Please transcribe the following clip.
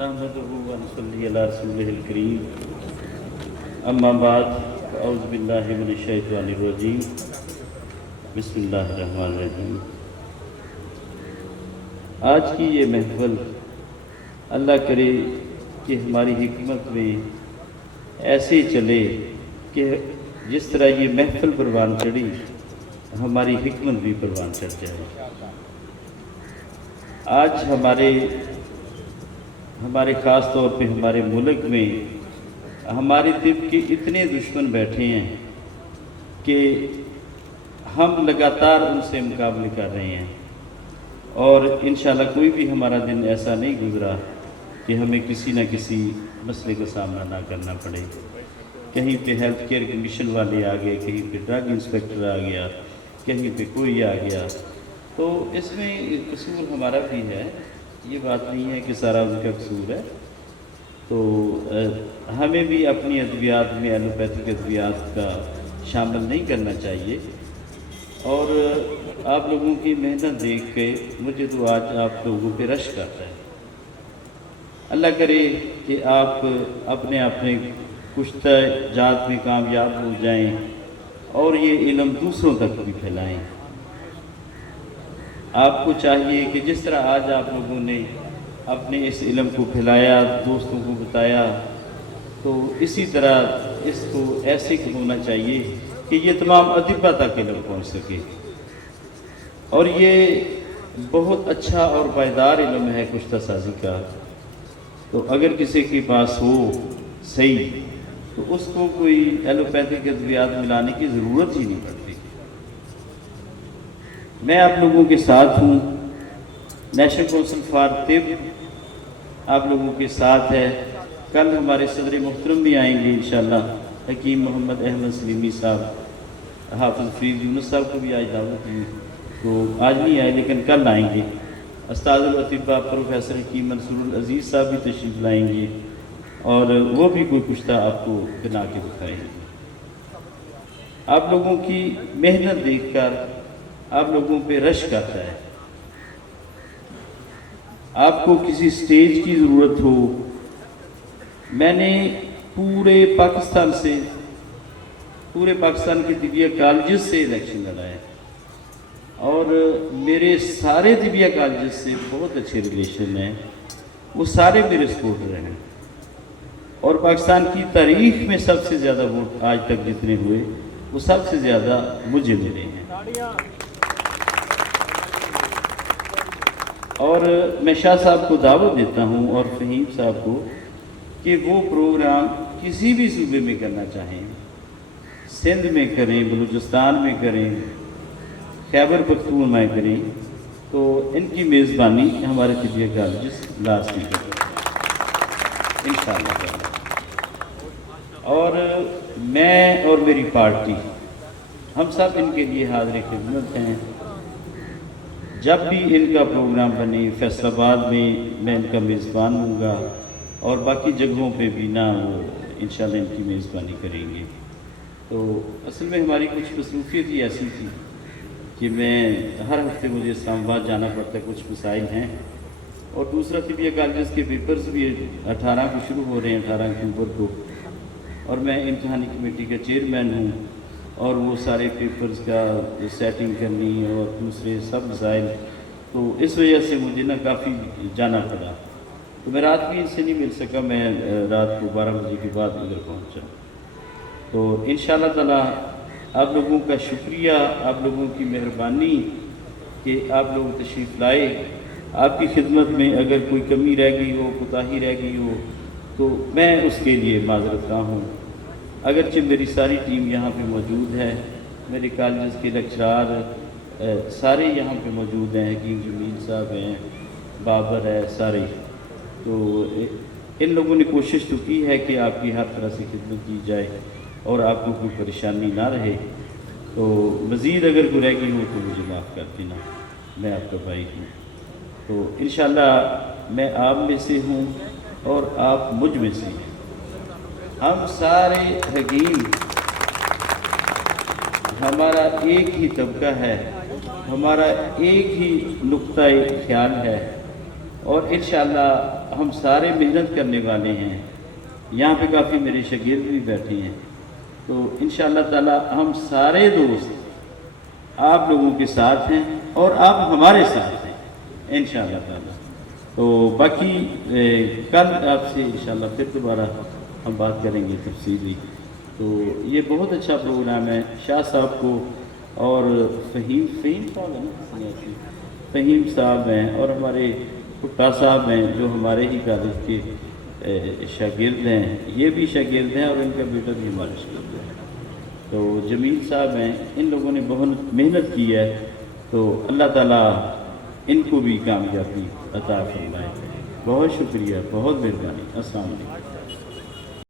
نحمده ونصلي على رسوله الكريم اما بعد اعوذ باللہ من الشیطان الرجیم بسم اللہ الرحمن الرحیم۔ آج کی یہ محفل اللہ کرے کہ ہماری حکمت میں ایسے چلے کہ جس طرح یہ محفل پروان چڑھی ہماری حکمت بھی پروان چڑھ جائے۔ آج ہمارے خاص طور پہ ہمارے ملک میں ہمارے طب کے اتنے دشمن بیٹھے ہیں کہ ہم لگاتار ان سے مقابلے کر رہے ہیں، اور انشاءاللہ کوئی بھی ہمارا دن ایسا نہیں گزرا کہ ہمیں کسی نہ کسی مسئلے کا سامنا نہ کرنا پڑے۔ کہیں پہ ہیلتھ کیئر کمیشن والے آ گئے، کہیں پہ ڈرگ انسپیکٹر آ گیا، کہیں پہ کوئی آ گیا، تو اس میں قصور ہمارا بھی ہے، یہ بات نہیں ہے کہ سارا ان کا قصور ہے۔ تو ہمیں بھی اپنی ادویات میں ایلوپیتھک ادویات کا شامل نہیں کرنا چاہیے، اور آپ لوگوں کی محنت دیکھ کے مجھے تو آج آپ لوگوں پہ رشک آتا ہے۔ اللہ کرے کہ آپ اپنے کشتہ جات میں کامیاب ہو جائیں اور یہ علم دوسروں تک بھی پھیلائیں۔ آپ کو چاہیے کہ جس طرح آج آپ لوگوں نے اپنے اس علم کو پھیلایا، دوستوں کو بتایا، تو اسی طرح اس کو ایسے ہونا چاہیے کہ یہ تمام ادبا تک علم پہنچ سکے۔ اور یہ بہت اچھا اور پائیدار علم ہے کشتہ سازی کا، تو اگر کسی کے پاس ہو صحیح تو اس کو کوئی ایلوپیتھک ادویات ملانے کی ضرورت ہی نہیں پڑتی۔ میں آپ لوگوں کے ساتھ ہوں، نیشنل کونسل فار طب آپ لوگوں کے ساتھ ہے۔ کل ہمارے صدر محترم بھی آئیں گے انشاءاللہ، حکیم محمد احمد سلیمی صاحب، حافظ فرید یونس صاحب کو بھی آج دعوت دی، تو آج نہیں آئے لیکن کل آئیں گے۔ استاذ الاطباء پروفیسر حکیم منصور العزیز صاحب بھی تشریف لائیں گے، اور وہ بھی کوئی کشتہ آپ کو بنا کے دکھائیں گے۔ آپ لوگوں کی محنت دیکھ کر آپ لوگوں پہ رشک آتا ہے۔ آپ کو کسی سٹیج کی ضرورت ہو، میں نے پورے پاکستان کے طبیہ کالجز سے الیکشن لڑا ہے، اور میرے سارے طبیہ کالجز سے بہت اچھے ریلیشن ہیں، وہ سارے میرے سپورٹر ہیں، اور پاکستان کی تاریخ میں سب سے زیادہ ووٹ آج تک جتنے ہوئے وہ سب سے زیادہ مجھے ملے ہیں۔ اور میں شاہ صاحب کو دعوت دیتا ہوں اور فہیم صاحب کو کہ وہ پروگرام کسی بھی صوبے میں کرنا چاہیں، سندھ میں کریں، بلوچستان میں کریں، خیبر پختونخوا میں کریں، تو ان کی میزبانی ہمارے طبیہ کالجز لازمی کریں انشاءاللہ۔ اور میں اور میری پارٹی ہم سب ان کے لیے حاضر خدمت ہیں۔ جب بھی ان کا پروگرام بنے، فیصل آباد میں ان کا میزبان ہوں گا، اور باقی جگہوں پہ بھی نا وہ انشاءاللہ ان کی میزبانی کریں گے۔ تو اصل میں ہماری کچھ مصروفیت ہی ایسی تھی کہ میں ہر ہفتے مجھے اسلام آباد جانا پڑتا ہے، کچھ مسائل ہیں، اور دوسرا طبیہ کالجز کے پیپرز بھی 18 کو شروع ہو رہے ہیں، 18 اکتوبر کو، اور میں امتحانی کمیٹی کا چیئرمین ہوں، اور وہ سارے پیپرز کا سیٹنگ کرنی اور دوسرے سب مسائل، تو اس وجہ سے مجھے کافی جانا پڑا، تو میں رات بھی ان سے نہیں مل سکا، میں رات کو 12 بجے کے بعد ادھر پہنچا۔ تو انشاءاللہ تعالی آپ لوگوں کا شکریہ، آپ لوگوں کی مہربانی کہ آپ لوگ تشریف لائے۔ آپ کی خدمت میں اگر کوئی کمی رہ گئی ہو، کوتاہی رہ گئی ہو، تو میں اس کے لیے معذرت خواہ ہوں۔ اگرچہ میری ساری ٹیم یہاں پہ موجود ہے، میرے کالجز کے لیکچرار سارے یہاں پہ موجود ہیں، حکیم جمیل صاحب ہیں، بابر ہے، سارے، تو ان لوگوں نے کوشش تو کی ہے کہ آپ کی ہر طرح سے خدمت کی جائے اور آپ کو کوئی پریشانی نہ رہے، تو مزید اگر کوئی رہ گئی ہو تو مجھے معاف کر دینا، میں آپ کا بھائی ہوں۔ تو انشاءاللہ میں آپ میں سے ہوں اور آپ مجھ میں سے ہیں، ہم سارے حکیم، ہمارا ایک ہی طبقہ ہے، ہمارا ایک ہی نقطۂ خیال ہے، اور انشاءاللہ ہم سارے محنت کرنے والے ہیں، یہاں پہ کافی میرے شاگرد بھی بیٹھے ہیں، تو انشاءاللہ تعالی ہم سارے دوست آپ لوگوں کے ساتھ ہیں اور آپ ہمارے ساتھ ہیں انشاءاللہ تعالی۔ تو باقی کل آپ سے انشاءاللہ پھر دوبارہ ہم بات کریں گے تفصیلی۔ تو یہ بہت اچھا پروگرام ہے، شاہ صاحب کو اور فہیم صاحب ہیں نا، فہیم صاحب ہیں اور ہمارے بھٹا صاحب ہیں جو ہمارے ہی کالج کے شاگرد ہیں، یہ بھی شاگرد ہیں اور ان کا بیٹا بھی ہمارے شاگرد ہے۔ تو جمیل صاحب ہیں، ان لوگوں نے بہت محنت کی ہے، تو اللہ تعالیٰ ان کو بھی کامیابی عطا فرمائے۔ بہت شکریہ، بہت مہربانی، السلام علیکم۔